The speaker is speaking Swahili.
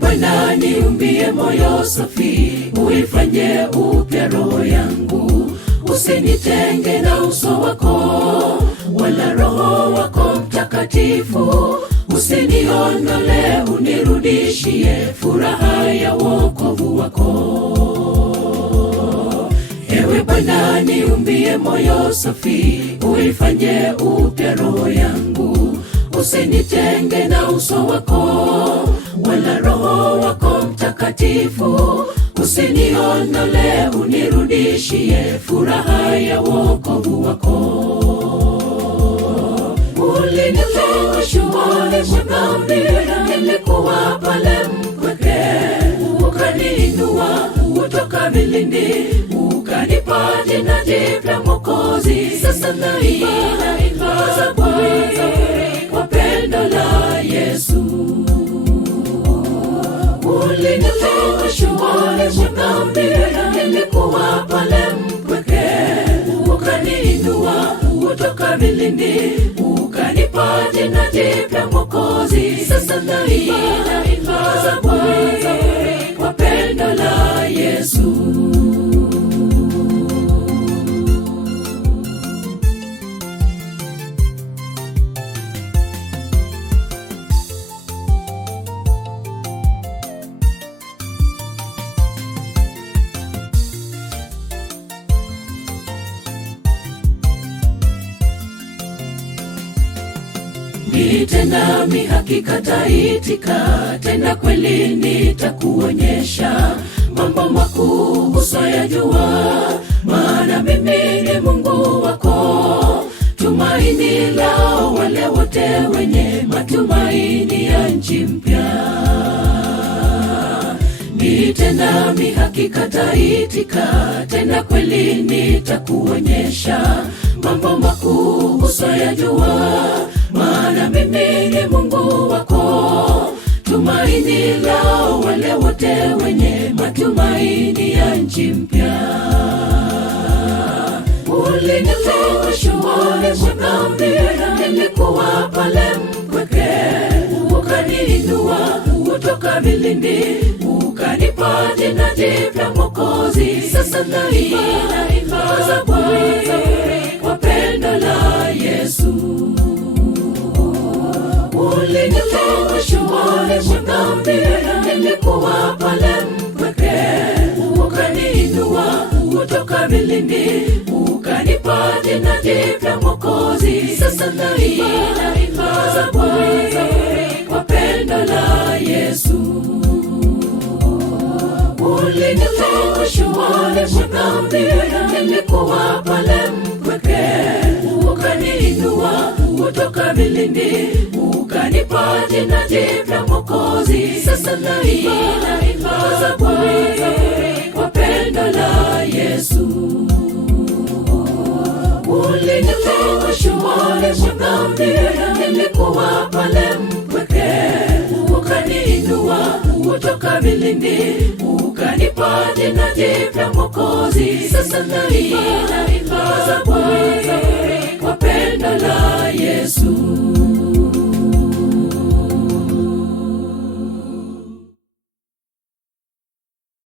Bwana niumbie moyo safi, uifanye upya roho yangu. Usinitenge na uso wako, wala Roho wako Mtakatifu. Usiniondole, unirudishie furaha ya wokovu wako. Ewe Bwana niumbie moyo safi, uifanye upya roho yangu. Usinitenge na uso wako, wala Roho wako Mtakatifu. Usiniondole, unirudishie furaha ya wokovu wako. Ulinitoa shimoni mwa dhambi, nilikuwa pale mpweke. Ukaniinua kutoka vilindi, ukanipa jina jipya Mwokozi. Sasa naimba zaburi kwa pendo la Yesu. Ulinitoa shimoni mwa dhambi, nilikuwa pale mpweke. Ukaniinua kutoka vilindi, ukanipa jina jipya Mwokozi. Sasa naimba zaburi kwa pendo la Yesu. Nitendami hakika taitika, tena kweli nitakuonyesha mambo makuu usiyajua. Maana mimi ni Mungu wako, tumaini lao wale wote wenye matumaini ya nchi mpya. Nitendami hakika taitika, tena kweli nitakuonyesha mambo makuu usiyajua. Maana mimi ni Mungu wako, tumaini lao wale wote wenye matumaini ya nchi mpya. Ulinitoa shimoni mwa dhambi, nilikuwa pale mpweke. Ukaniinua kutoka vilindi, ukanipa jina jipya Mwokozi. Sasa naimba zaburi kwa pendo la Yesu. Ulinitoa shimoni mwa dhambi, nilikuwa pale mpweke. Ukaniinua kutoka vilindi, ukanipa jina jipya Mwokozi. Sasa naimba zaburi kwa pendo la Yesu. Ulinitoa shimoni mwa dhambi, nilikuwa pale mpweke. Ukaniinua kutoka vilindi, ukanipa jina jipya Mwokozi. Sasa naimba zaburi kwa pendo la Yesu. Ulinitoa shimoni mwa dhambi, nilikuwa pale mpweke. Ukaniinua kutoka vilindi, ukanipa jina jipya Mwokozi. Sasa naimba zaburi kwa pendo la Yesu.